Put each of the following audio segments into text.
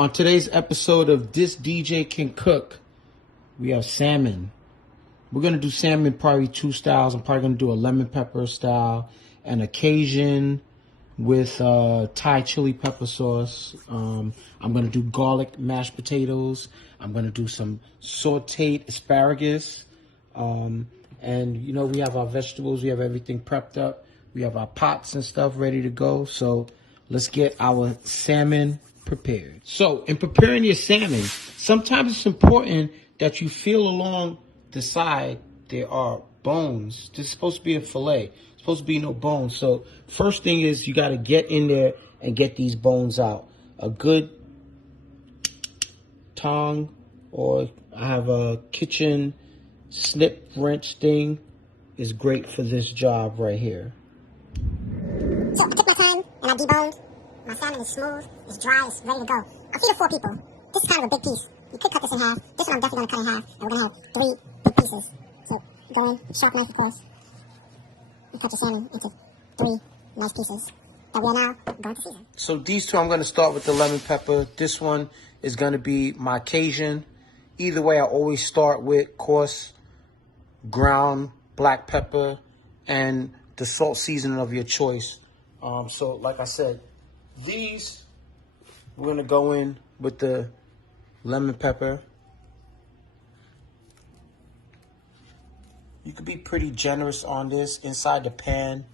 On today's episode of This DJ Can Cook, we have salmon. We're going to do salmon probably two styles. I'm probably going to do a lemon pepper style and a Cajun with Thai chili pepper sauce. I'm going to do garlic mashed potatoes. I'm going to do some sauteed asparagus. And, you know, we have our vegetables. We have everything prepped up. We have our pots and stuff ready to go. So let's get our salmon prepared. So in preparing your salmon, sometimes it's important that you feel along the side there are bones. This is supposed to be a fillet. It's supposed to be no bones. So first thing is you got to get in there and get these bones out. A good tongue, or I have a kitchen snip wrench thing, is great for this job right here. So I took my time and I deboned. My salmon is smooth, it's dry, it's ready to go. I'll feed it 4 people. This is kind of a big piece. You could cut this in half. This one I'm definitely going to cut in half. And we're going to have 3 big pieces. So go in, sharp knife of course. And cut your salmon into 3 nice pieces that we are now going to season. So these two, I'm going to start with the lemon pepper. This one is going to be my Cajun. Either way, I always start with coarse ground black pepper and the salt seasoning of your choice. So like I said, these, we're going to go in with the lemon pepper. You could be pretty generous on this. Inside the pan,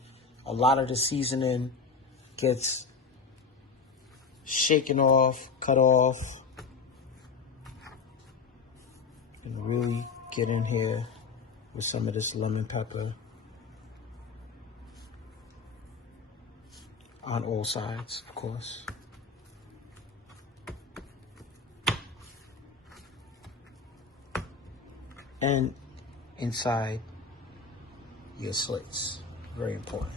a lot of the seasoning gets shaken off, cut off, and really get in here with some of this lemon pepper on all sides, of course. And inside your slits, very important.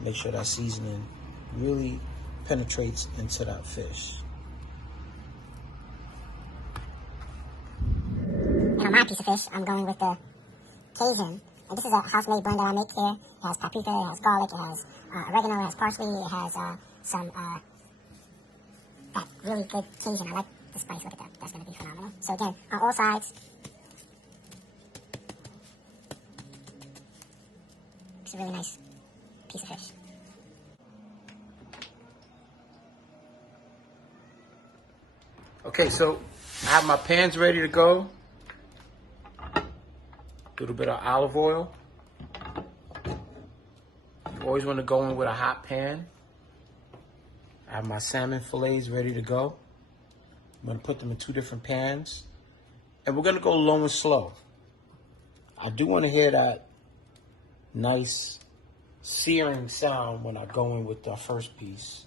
Make sure that seasoning really penetrates into that fish. And on my piece of fish, I'm going with the Cajun. And this is a house-made blend that I make here. It has paprika, it has garlic, it has oregano, it has parsley, it has some that really good Cajun. I like the spice. Look at that. That's going to be phenomenal. So again, on all sides. It's a really nice piece of fish. Okay, so I have my pans ready to go. A little bit of olive oil. You always want to go in with a hot pan. I have my salmon fillets ready to go. I'm going to put them in 2 different pans. And we're going to go low and slow. I do want to hear that nice searing sound when I go in with the first piece.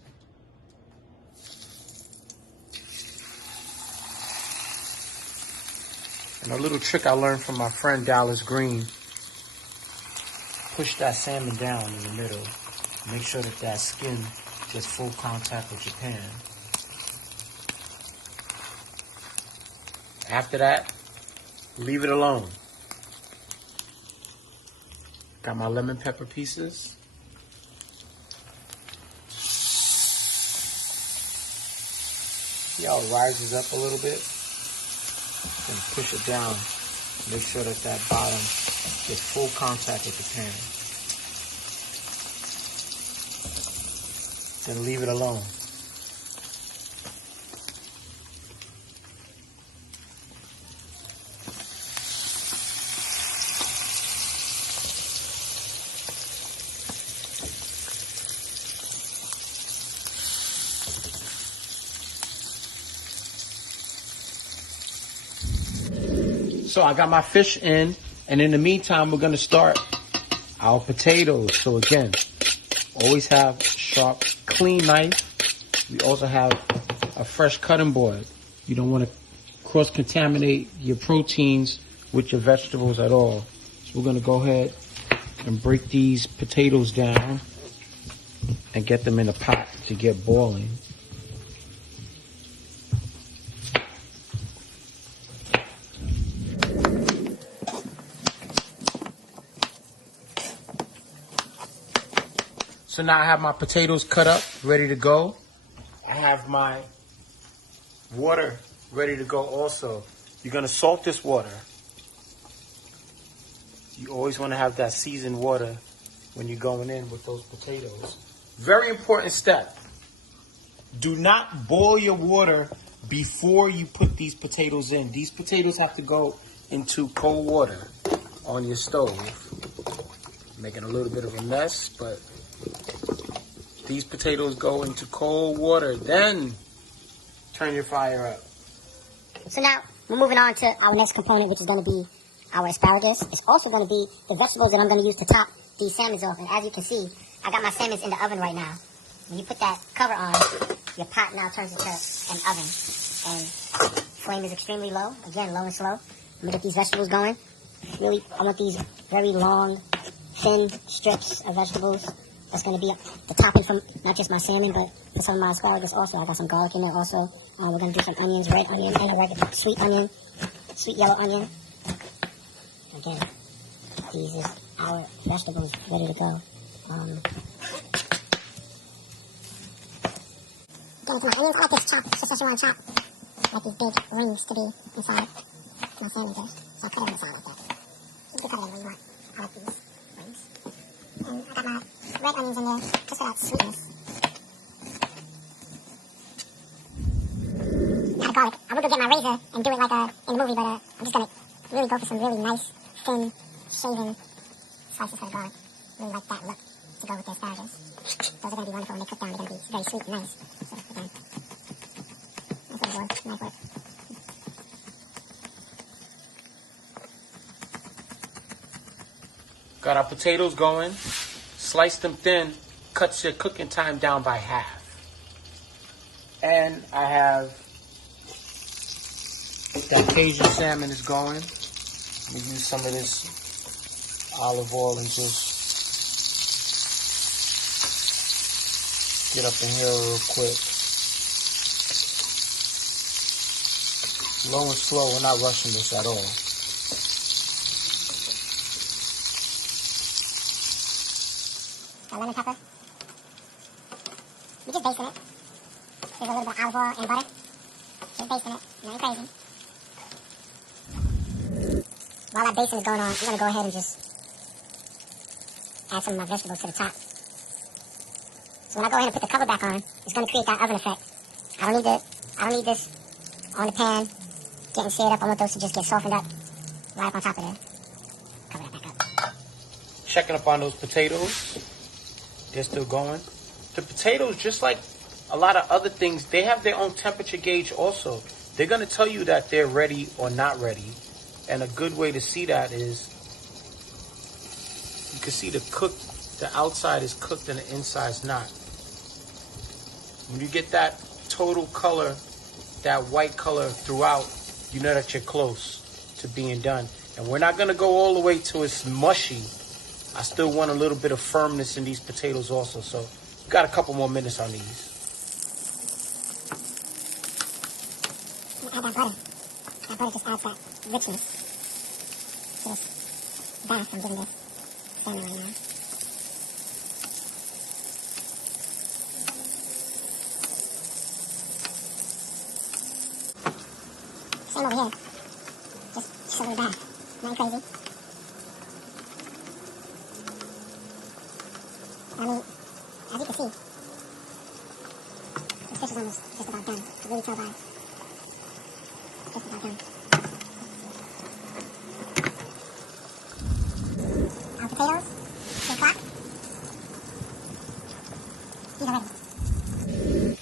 And a little trick I learned from my friend Dallas Green: push that salmon down in the middle. Make sure that that skin gets full contact with your pan. After that, leave it alone. Got my lemon pepper pieces. See how it rises up a little bit? And push it down. Make sure that that bottom gets full contact with the pan. Then leave it alone. So I got my fish in, and in the meantime, we're going to start our potatoes. So again, always have sharp, clean knife. We also have a fresh cutting board. You don't want to cross-contaminate your proteins with your vegetables at all. So we're going to go ahead and break these potatoes down and get them in a pot to get boiling. So now I have my potatoes cut up, ready to go. I have my water ready to go also. You're going to salt this water. You always want to have that seasoned water when you're going in with those potatoes. Very important step. Do not boil your water before you put these potatoes in. These potatoes have to go into cold water on your stove. Making a little bit of a mess, but these potatoes go into cold water. Then turn your fire up. So now we're moving on to our next component, which is going to be our asparagus. It's also going to be the vegetables that I'm going to use to top these salmons off. And as you can see, I got my salmons in the oven right now. When you put that cover on, your pot now turns into an oven. And flame is extremely low. Again, low and slow. I'm going to get these vegetables going. Really, I want these very long, thin strips of vegetables. That's going to be the topping from not just my salmon, but for some of my asparagus also. I got some garlic in there also. We're going to do some onions, red onion, and a regular sweet onion, sweet yellow onion. Again, these is our vegetables ready to go. Getting to my onions, I like this chop, just as you want to chop. I like these big rings to be inside my salmon dish. So I'll cut it inside like that. You can cut it anywhere you want. I like these rings. And I got my red onions in there just for that sweetness. Now garlic. I would go get my razor and do it like in the movie, but I'm just going to really go for some really nice, thin, shaven slices of garlic. Really like that look to go with the asparagus. Those are going to be wonderful when they cook down. They're going to be very sweet and nice. So, again, nice little board. Nice work. Got our potatoes going. Slice them thin. Cuts your cooking time down by half. And I have that Cajun salmon is going. Let me use some of this olive oil and just get up in here real quick. Low and slow, we're not rushing this at all. Got lemon pepper. We just basting it. There's a little bit of olive oil and butter. Just basting it. Nothing crazy. While that basting is going on, I'm going to go ahead and just add some of my vegetables to the top. So when I go ahead and put the cover back on, it's going to create that oven effect. I don't need this on the pan getting seared up. I want those to just get softened up right up on top of there. Cover that back up. Checking up on those potatoes. They're still going. The potatoes, just like a lot of other things, they have their own temperature gauge also. They're going to tell you that they're ready or not ready. And a good way to see that is you can see the outside is cooked and the inside's not. When you get that total color, that white color throughout, you know that you're close to being done. And we're not going to go all the way till it's mushy. I still want a little bit of firmness in these potatoes also. So we've got a couple more minutes on these. Add that butter. That butter just adds that richness to this bath I'm giving this salmon right now. Same over here. Just a little bath. Nothing crazy. I mean, as you can see, this fish is almost just about done. You can really tell by just about done. Our potatoes, 2 o'clock. These are ready.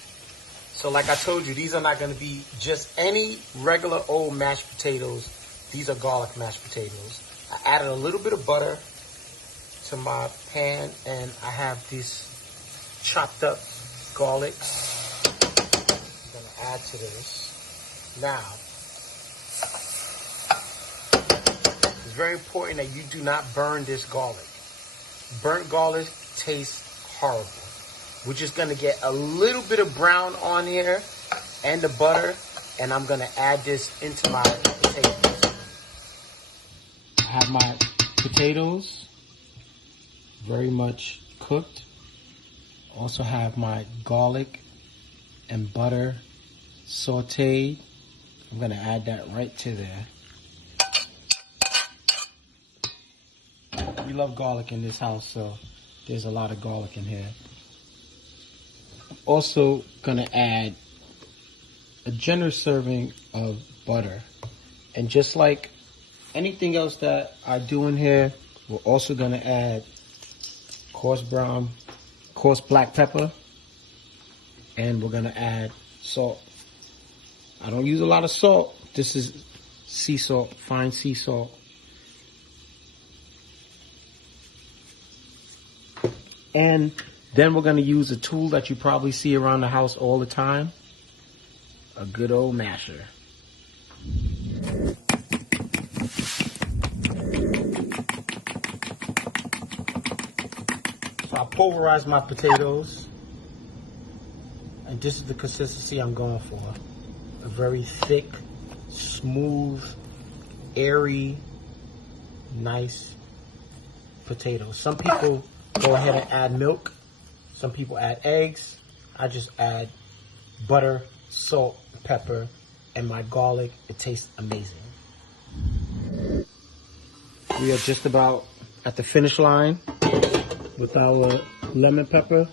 So like I told you, these are not going to be just any regular old mashed potatoes. These are garlic mashed potatoes. I added a little bit of butter to my pan, and I have this chopped up garlic. I'm going to add to this. Now, it's very important that you do not burn this garlic. Burnt garlic tastes horrible. We're just going to get a little bit of brown on here and the butter, and I'm going to add this into my potatoes. I have my potatoes very much cooked. Also have my garlic and butter sauteed. I'm gonna add that right to there. We love garlic in this house, so there's a lot of garlic in here. I'm also gonna add a generous serving of butter. And just like anything else that I do in here, we're also gonna add coarse black pepper, and we're gonna add salt. I don't use a lot of salt. This is sea salt, fine sea salt. And then we're gonna use a tool that you probably see around the house all the time, a good old masher. So I pulverize my potatoes, and this is the consistency I'm going for. A very thick, smooth, airy, nice potato. Some people go ahead and add milk. Some people add eggs. I just add butter, salt, pepper, and my garlic. It tastes amazing. We are just about at the finish line with our lemon pepper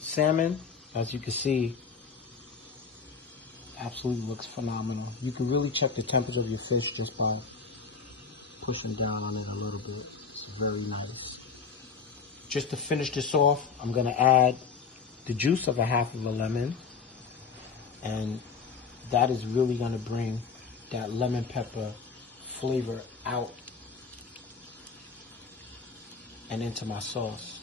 salmon. As you can see, absolutely looks phenomenal. You can really check the temperature of your fish just by pushing down on it a little bit. It's very nice. Just to finish this off, I'm gonna add the juice of a half of a lemon, and that is really gonna bring that lemon pepper flavor out and into my sauce.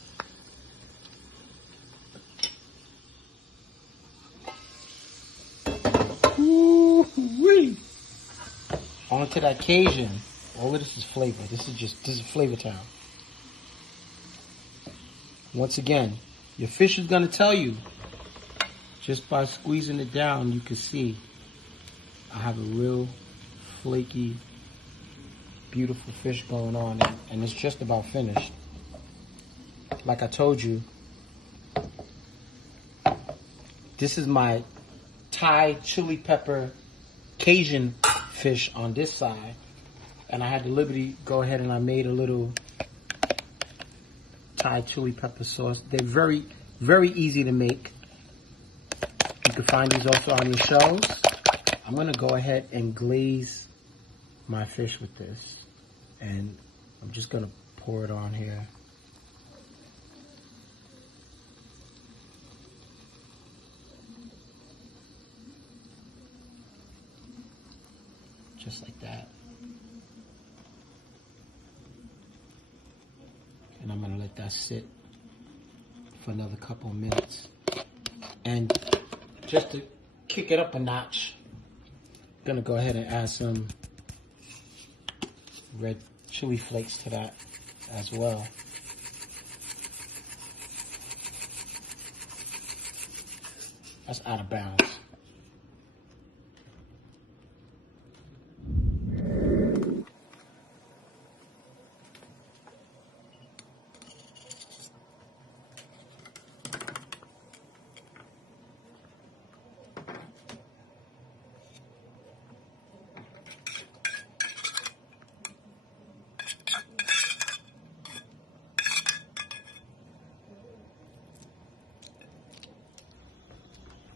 Ooh-wee. On to that Cajun. All of this is flavor. This is flavor town. Once again, your fish is gonna tell you. Just by squeezing it down, you can see I have a real flaky, beautiful fish going on, and it's just about finished. Like I told you, this is my Thai chili pepper Cajun fish on this side, and I had the liberty go ahead and I made a little Thai chili pepper sauce. They're very, very easy to make. You can find these also on your shelves. I'm gonna go ahead and glaze my fish with this, and I'm just gonna pour it on here. Just like that. And I'm gonna let that sit for another couple of minutes. And just to kick it up a notch, I'm gonna go ahead and add some red chili flakes to that as well. That's out of bounds.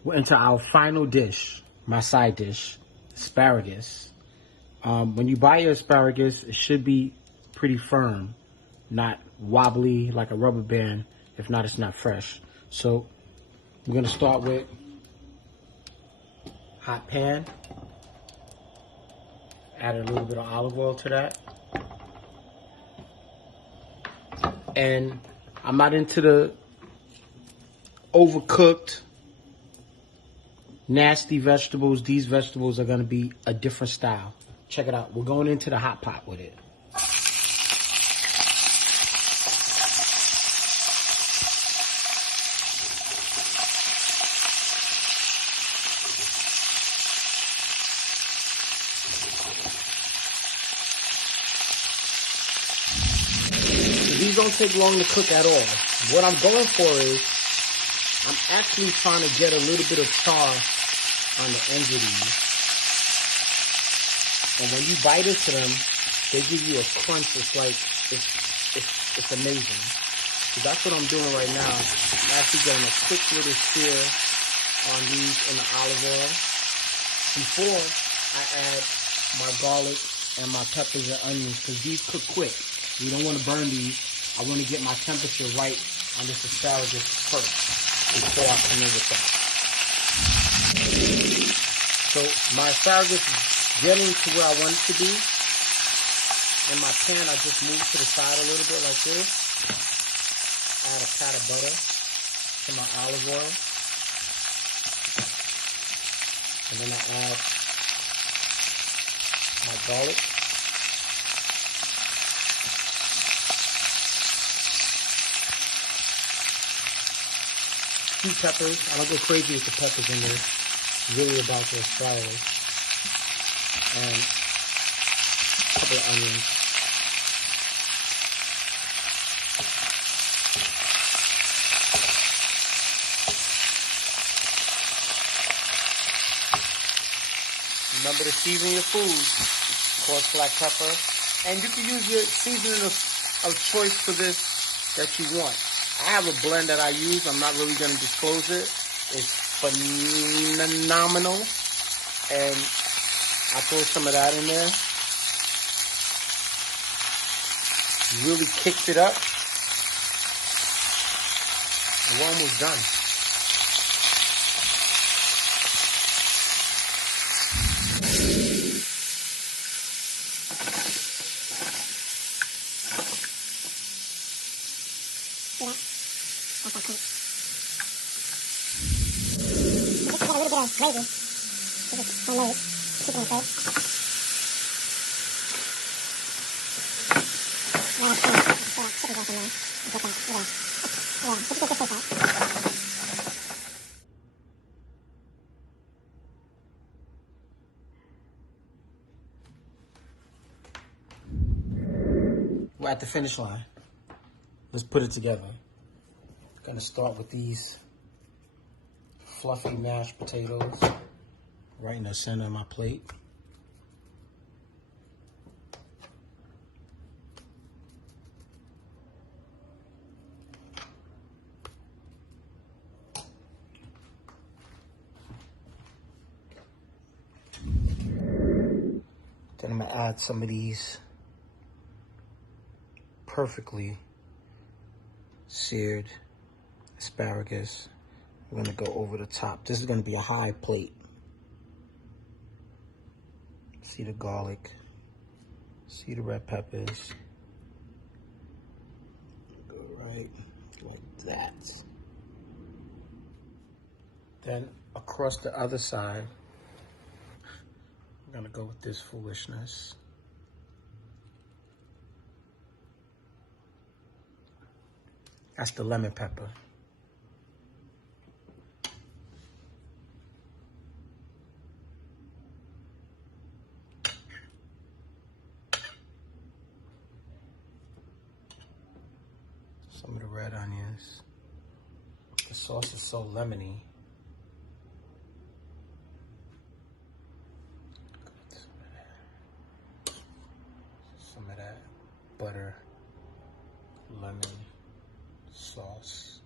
We're into our final dish, my side dish, asparagus. When you buy your asparagus, it should be pretty firm, not wobbly like a rubber band. If not, it's not fresh. So we're gonna start with hot pan. Add a little bit of olive oil to that. And I'm not into the overcooked, nasty vegetables. These vegetables are gonna be a different style. Check it out. We're going into the hot pot with it. These don't take long to cook at all. What I'm going for is I'm actually trying to get a little bit of char on the ends of these. And when you bite into them, they give you a crunch. It's like, it's amazing. So that's what I'm doing right now. I'm actually getting a quick little sear on these in the olive oil before I add my garlic and my peppers and onions, because these cook quick. We don't want to burn these. I want to get my temperature right on this asparagus first before I come in with that. So my asparagus is getting to where I want it to be. In my pan, I just move to the side a little bit like this. Add a pat of butter to my olive oil. And then I add my garlic. Few peppers. I don't go crazy with the peppers in there. It's really about the asparagus. And a couple of onions. Remember to season your food. Coarse black pepper. And you can use your seasoning of choice for this that you want. I have a blend that I use. I'm not really going to disclose it. It's phenomenal. And I throw some of that in there. Really kicks it up. And we're almost done. Gravy. This is homemade. Chicken and fish. Now let's chicken broth in there. Get that. Yeah, just get the fish out. We're at the finish line. Let's put it together. I'm gonna start with these fluffy mashed potatoes right in the center of my plate. Then I'm gonna add some of these perfectly seared asparagus. We're gonna go over the top. This is gonna be a high plate. See the garlic, see the red peppers. Go right like that. Then across the other side, we're gonna go with this foolishness. That's the lemon pepper. Some of the red onions. The sauce is so lemony. Some of that butter, lemon sauce.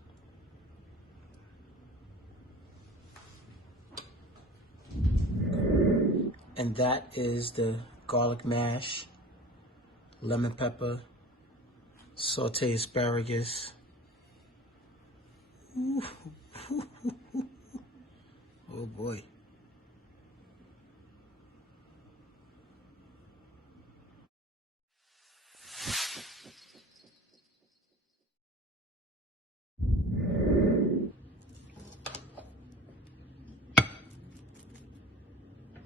And that is the garlic mash, lemon pepper, sauteed asparagus. Ooh. Oh boy.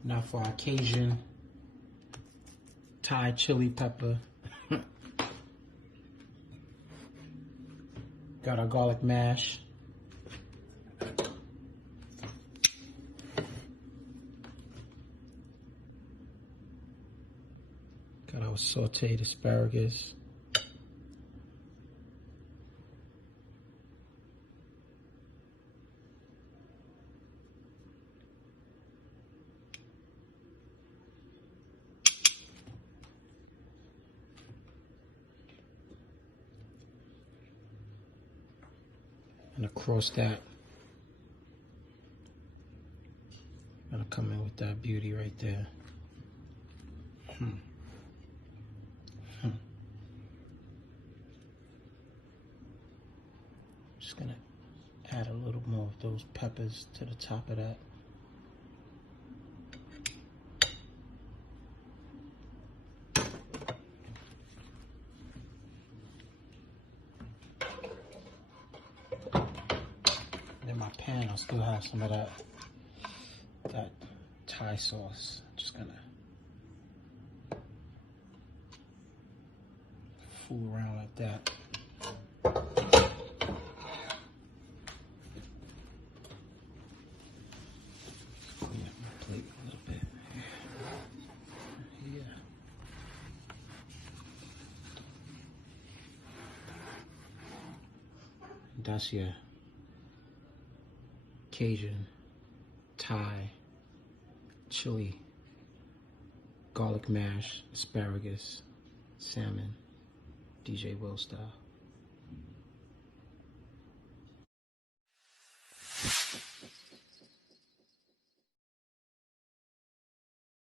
Now for our Cajun Thai chili pepper. Got our garlic mash. Got our sauteed asparagus. And across that, gonna come in with that beauty right there. Just gonna add a little more of those peppers to the top of that. In my pan, I still have some of that Thai sauce. Just gonna fool around like that. Clean up my plate a little bit. Yeah. That's your Cajun, Thai, chili, garlic mash, asparagus, salmon, DJ Will style.